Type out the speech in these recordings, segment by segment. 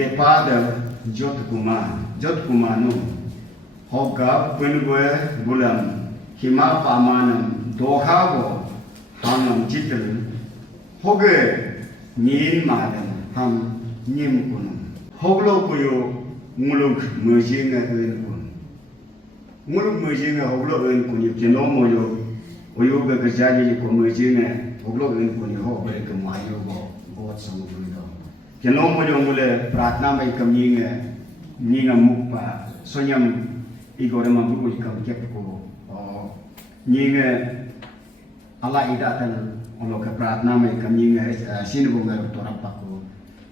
Depada Jot Kumanu Hoga Punwe Bulam Hima Pamanam Dohabo Hamam Jitel Hoge Nin Madam Ham Nim Kunum Hoglo Puyo Muluk Mujinga Kun Muluk Mujinga Hoglo Kun Kinomoyo Uyoga Gajali Kumujinga Hoglo Kun Hoga Kamayo God Samudo Kinomoyo Mule Pratna Mai Kaminga Ninga Mukpa Sonyam Igorama Buku Ikam Kepko Ninga Allah Idatan Oloka Pratna Mai Kaminga Sinubunga Torapako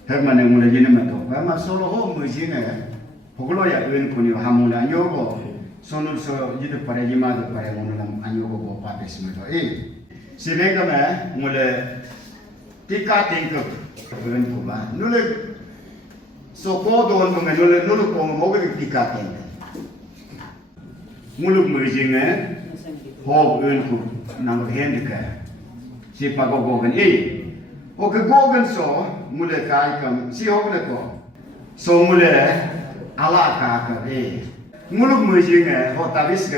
Herman Mule Jinamato Bama Solo Home Mujinga Hogloya Kun Hamula Yogo Sonul So Jitu Parajima the Paramonalam Anyogo Papis Meto Sinegame Mule Tika think of Kuba Nule so Kodon Nulu Mogu Tika think Muluk Mujinga Hog Unku Number Handicap Sipago Gogan Okay Gogan so Mule Kaikam Si Hogleko So Mule Alaka Muluk Mujinga Hotavis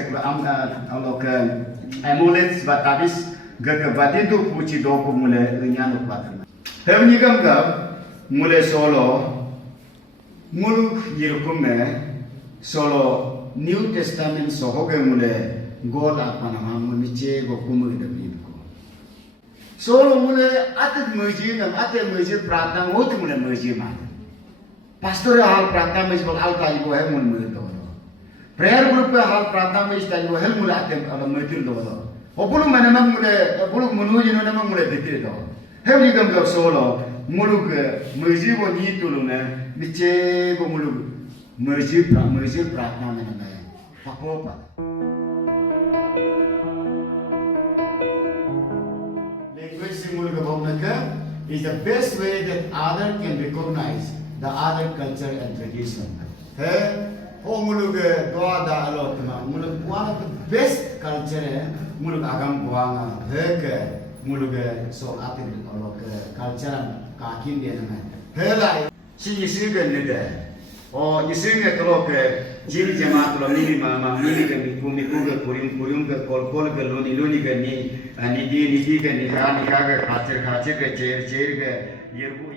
Aloka Amulets Batavis Gagabaditu Puchi Doku Mule Linyano Patna Hevnigam Gab Mule Solo Muluk Yirukume Solo New Testament so Hoge Mule Gola Panama Miche Gokumu the Bibko Solo Mule Atat Mujinam Atat Mujin Pratang Otumule Mujima Pastor Hal Pratang is Alta Ibo Hemun Mudo Prayer group Hal Pratang is that you Helmul Atem of a Mutil Dodo Opulu Manamam Pulu Munuji no Namamule Dito Hevnigam Gab Solo Muluk Mujibo Nitulune Miche Muluk Mujib Pratna Pakopa Language Simulka is the best way that other can recognize the other culture and tradition. Muluk Doada Alotma Muluk one of the best culture Muluk Agam Buanga Heke Muluk so Atin culture Kakin Hela She Nida. Oh, you sing a clock, Jim Jamato, Minima, Miligan, Kumikuga, Purimga, Kolkolga, Luniga, and Nidi, Nihani Kaga, Kacher, Chair, Yerbu.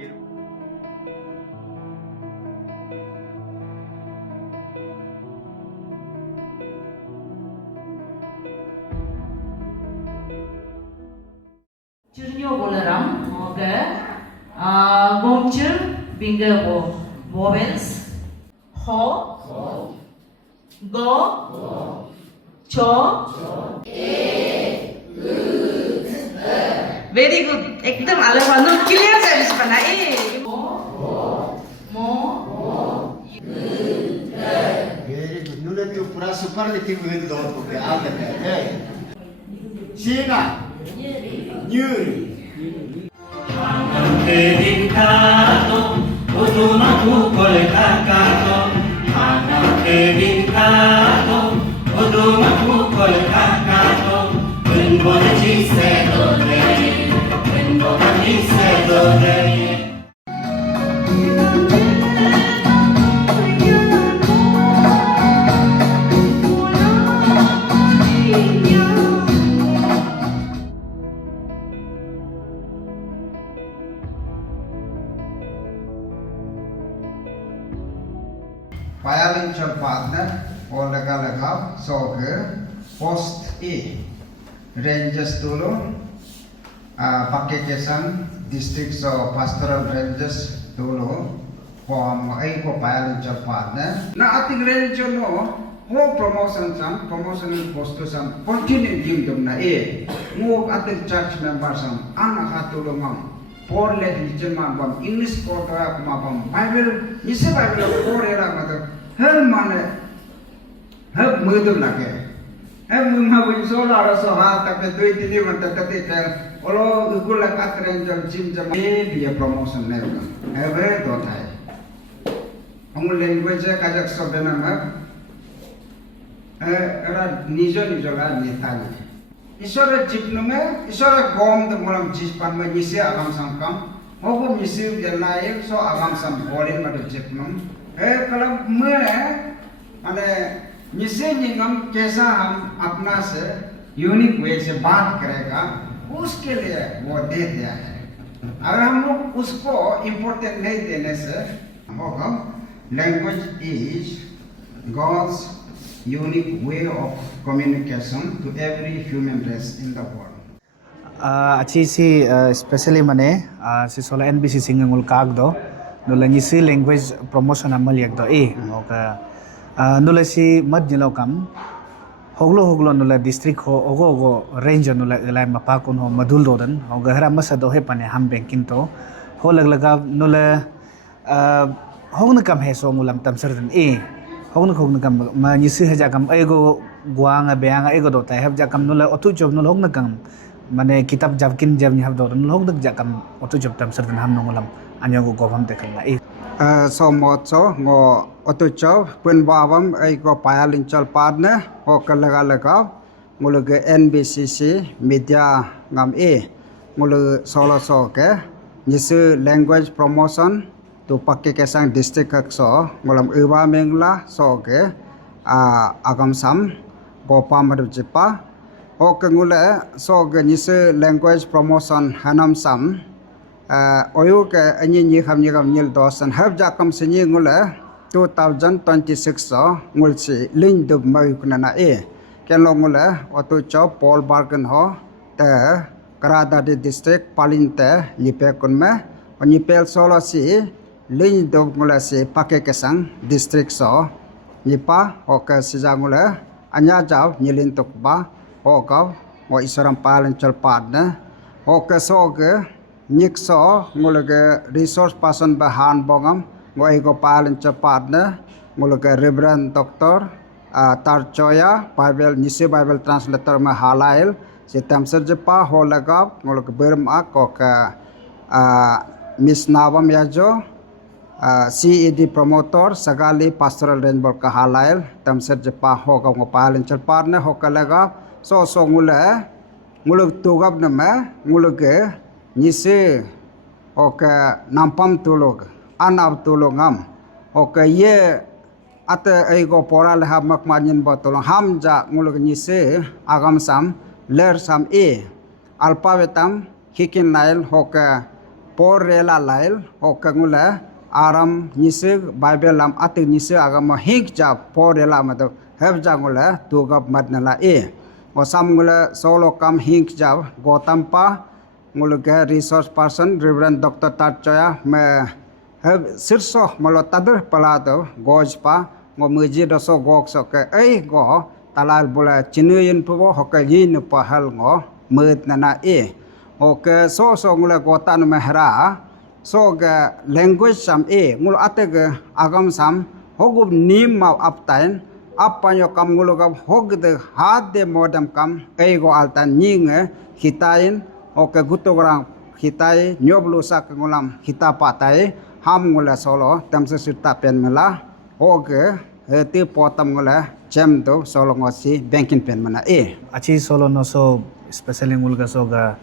Jurnyo Bolaram, Gomchur, Bingo, Vowels. Ho, go, cho, very good. एकदम अलग वाला clear service बना Very good. Nule tu pura superlative with the okay. All the time. Sina, Nuri. Odumaku kolekakato, anak kebinkato, odumaku kolekakato, benbona chisedore, benbona chisedore. Financial partner or legal soccer post A ranges Tulu Pakikesan districts of pastoral ranges Tulu from a financial partner. Na ating region no ho promotion sam promotional post sam continue give them na move ating church members sam ang nakatulong for let listeman bam English ko ta kumapam Bible ise Bible ko era mata hel mane hel mudum lake hel mumha bin sola raso ha ta pe doi tini mata tate ka olo gula katren jam jim jam dia promotion ne have to thai amul language kajak sabdana ma era nijo ga netani Isora jipnume, isora gom the molam jispan me nisi alam sangkam, hogo misiu jelail so agam sam bolin madu jepnum club मैं माने जिसे निगम कैसा हम अपना से unique way से बात करेगा उसके लिए वो दे दिया है अगर हम लोग उसको इम्पोर्टेंट नहीं देने से होगा language is God's unique way of communication to every human race in the world अच्छी सी स्पेशली मने सी सोला NBC सिंगल काग दो नुला निसी लैंग्वेज प्रमोशन अमल यक दो ओका नुला सी मत जिलो कम होगलो नुला डिस्ट्रिक्ट हो ओगो रेंज नुला इलाय मपा कुन हो मधुल दोदन हो गहरा मसा दो हे पने हम बैंकिंग तो हो लगा नुला होगन कम है सो मुलम तम सरदन होगन कम म निसी हजा कम एगो गुआंग बेंग एगो दो ता हब जा कम नुला ओतु जब नुला होगन कम माने किताब जबकिन जब निहब दो नुला होगन जा कम ओतु जब तम सरदन हम नुलम anyo go gobam tekal so mot so ngo otucho pun bawam ai go payalin chal padne ho kalaga nguluge NBCC media ngam ngulu solo so ke nisu language promotion to pakke kesang district so ngulam uba mengla so ke agam sam go pamadu jipa ho ke ngule so ke nisu language promotion hanam sam oyu ke anyi ni kham nyil dosan hab jakam sinyi ngule 2026 so ngulsi ling dub mai kunana kelo ngule otu cho Paul Bargan ho te Karadadi district palinte lipe kunme onipel solo si ling dub ngule si pake kesang district so nipa oke sija ngule anya jaw nyilin tukba okaw o isaram palan chal padne oke so ke Nikso ngulage resource person bahan bongam ngoi go palan chapadna ngulage Reverend Dr. Tarchoya Bible Nisi Bible translator ma halail sitam serjepa holaga ngulage berm akoka Miss Navam Yajo CED promoter Sagali pastoral rainbow ka halail tam serjepa hoga ngo palan chapadna hokalaga so ngulug tugab na ma ngulage Nisi oke nampam tulog anab tulongam oke ye ate ego poral hab makmanyin botolong hamja ngulog nisi agam sam ler sam alpabetam hikin lail hoke por rela lail hoke ngule aram nisi bible lam ate nisi agam hik ja por rela mado heb ja ngule tugab madnala osam ngule solo kam hik ja gotampa nguluge resource person Reverend Dr. Tarchoya me have sirso malo tader palado gojpa ngo muji doso gok so ke go talal bola chinuyin pubo hokayin pahal ngo mud nana oke so ngule gotan mehra so ge language sam ngul atege agam sam hogub nim mau aptain apanyo kam nguluga hogde hade modam kam go altan nyinge hitain oke gutograng hitai nyoblu sak ngulam hita patai ham ngula solo tamse sutta pen mela oke heti potam ngula chem do solo ngosi banking pen mana achi solo no so especially ngulga so ga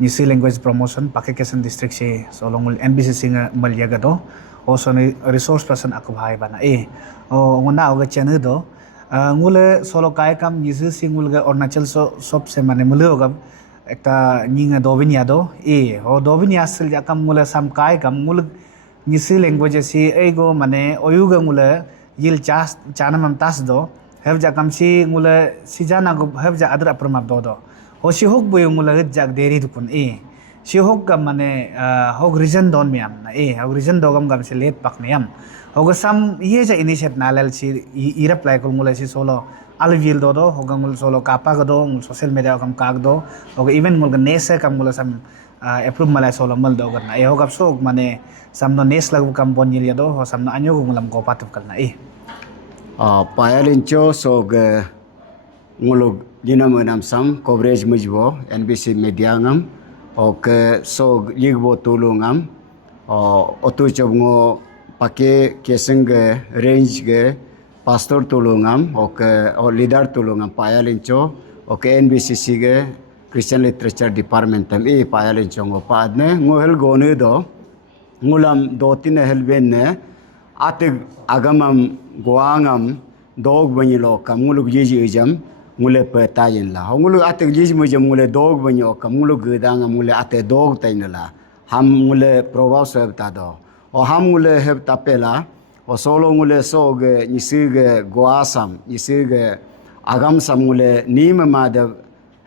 Nisi language promotion Pakistan district se solo ngul NBC singa malyaga do o so resource person akubhai bana o ngona oga channel do ngule solo kai kam Nisi singulga Arunachal so sob se mane muloga ekta ninga dovinia do o dovinia sil jakam mula sam kai kam mul Nisi language si ego mane oyuga mula yil chanamam tas do have jakam si mula sijana go have ja adra pramab do o si hok boy mula jak deri dukun si hok kam mane hok reason don miam na hok reason dogam gam se let pak miam hok sam ye ja initiate nalal si ira apply kul mula si solo alvil do hogangul solo kapa do social media kam kag do og even mul nese kam mul sam approve malai solo mal do garna hogap so mane sam no nes lagu kam bonil do ho sam no anyo ngulam ko patu kalna payalincho sog ngulog dinam sam coverage mujbo NBC media ngam ok sog yigbo tulungam otu chobngo pake keseng range ge pastor tulungam oke leader tulungam payalincho oke NBCC ge Christian Literature Department tam payalincho ngo padne ngohel gonu do ngulam dotin helben ne atig agamam goangam dog banyilo kam nguluk jiji ujam ngule petayin la nguluk atig jiji mujam ngule dog banyo kam nguluk gedang ngule ate dog tainala ham ngule provaw sab ta do o ham ngule heb tapela o solo ngule soge nisige goasam nisige agam sam ngule nima mada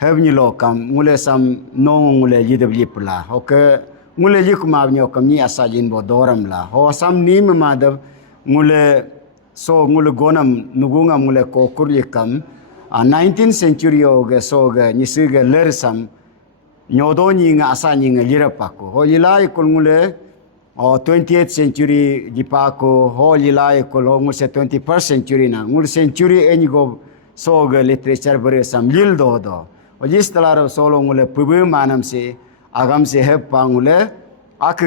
heb nyilo kam ngule sam no ngule yidab lipla oke ngule yikma nyo kam ni asajin bo doram la ho sam nima mada ngule so ngule gonam nugunga ngule ko kuryikam 19th century oge soge nisige lersam nyodo ni nga asa ni nga lirapako ho lilai kul ngule 20th century dipako ho lilai kul ngule 21st century na ngule century enigo soge literature bare sam lil do do o jistalaro solo ngule pubu manam se agam se heb pangule ak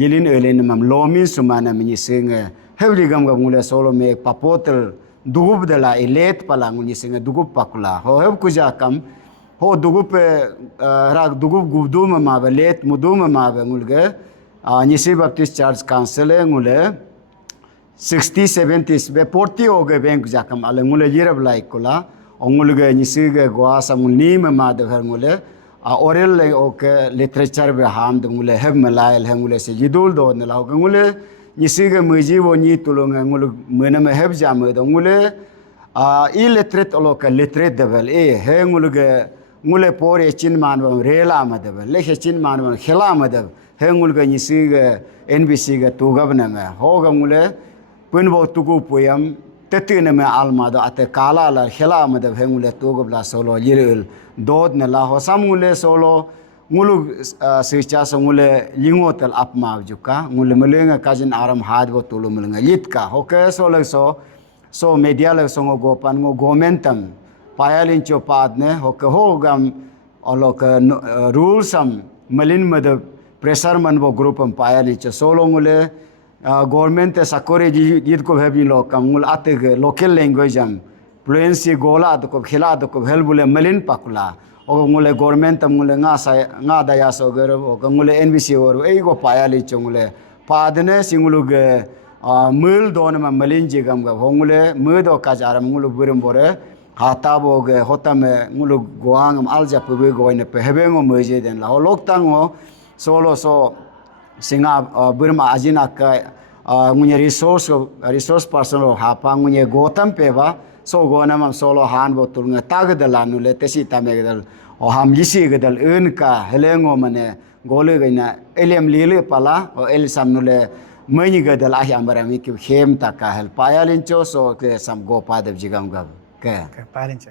lilin elen mam lomin sumana mini singa hebli gam ngule solo me papotel dugub de la elet pala nguni singa dugub pakula ho heb kuja kam ho dugub rak dugub gubdum ma belet mudum ma be ngulge nisi baptist church council ngule 60 70s be 40 oge bank jakam ale ngule yirab like kula ongulge nisi ge goa samuni ma de ngule oral oke literature be ham de ngule heb malail ngule se jidul do ne la ngule nisige muji wo ni tulunga ngulu mena me heb jam do ngule illiterate oloka literate devel he ngule pore chin man rela ma devel le chin man khela ma dev he ngulga nisige nbc ga tu gabna me hoga ngule punbo tugu puyam tetine me alma do ate kala la khela ma dev he ngule tu gabla solo yiril dod ne la ho sam ngule solo ngulu secha ngule lingotel apma juka ngule melenga kajin aram hadbo tulu melenga litka hoke so media le songo gopan ngo gomentam payalin chopadne hoke hogam olok rules am malin mad pressure manbo group am payali cho solo ngule government sakore jid ko bhabi lokam ngul ate local language am fluency gola to ko khila to ko helbule malin pakula o ngule government ngule nga daya so gero o ngule nbc oru ei go payali chungule padne singuluge mul don ma malin jigam ga ngule mudo kajaram ngulu burum bore hatabo ge hotame ngulu goang alja pube go ne pehebengo meje den la loktango solo so singa burma ajina ka munye resource person hapa munye gotam peba so gonam solo han botul nga tagdala nule tesi tamegdal o ham lisi gedal unka helengo mane gole gaina elem lele pala o el samnule mani gedal ahi ambarami ki hem taka hel payalin cho so ke sam go padab jigam gab ke Parents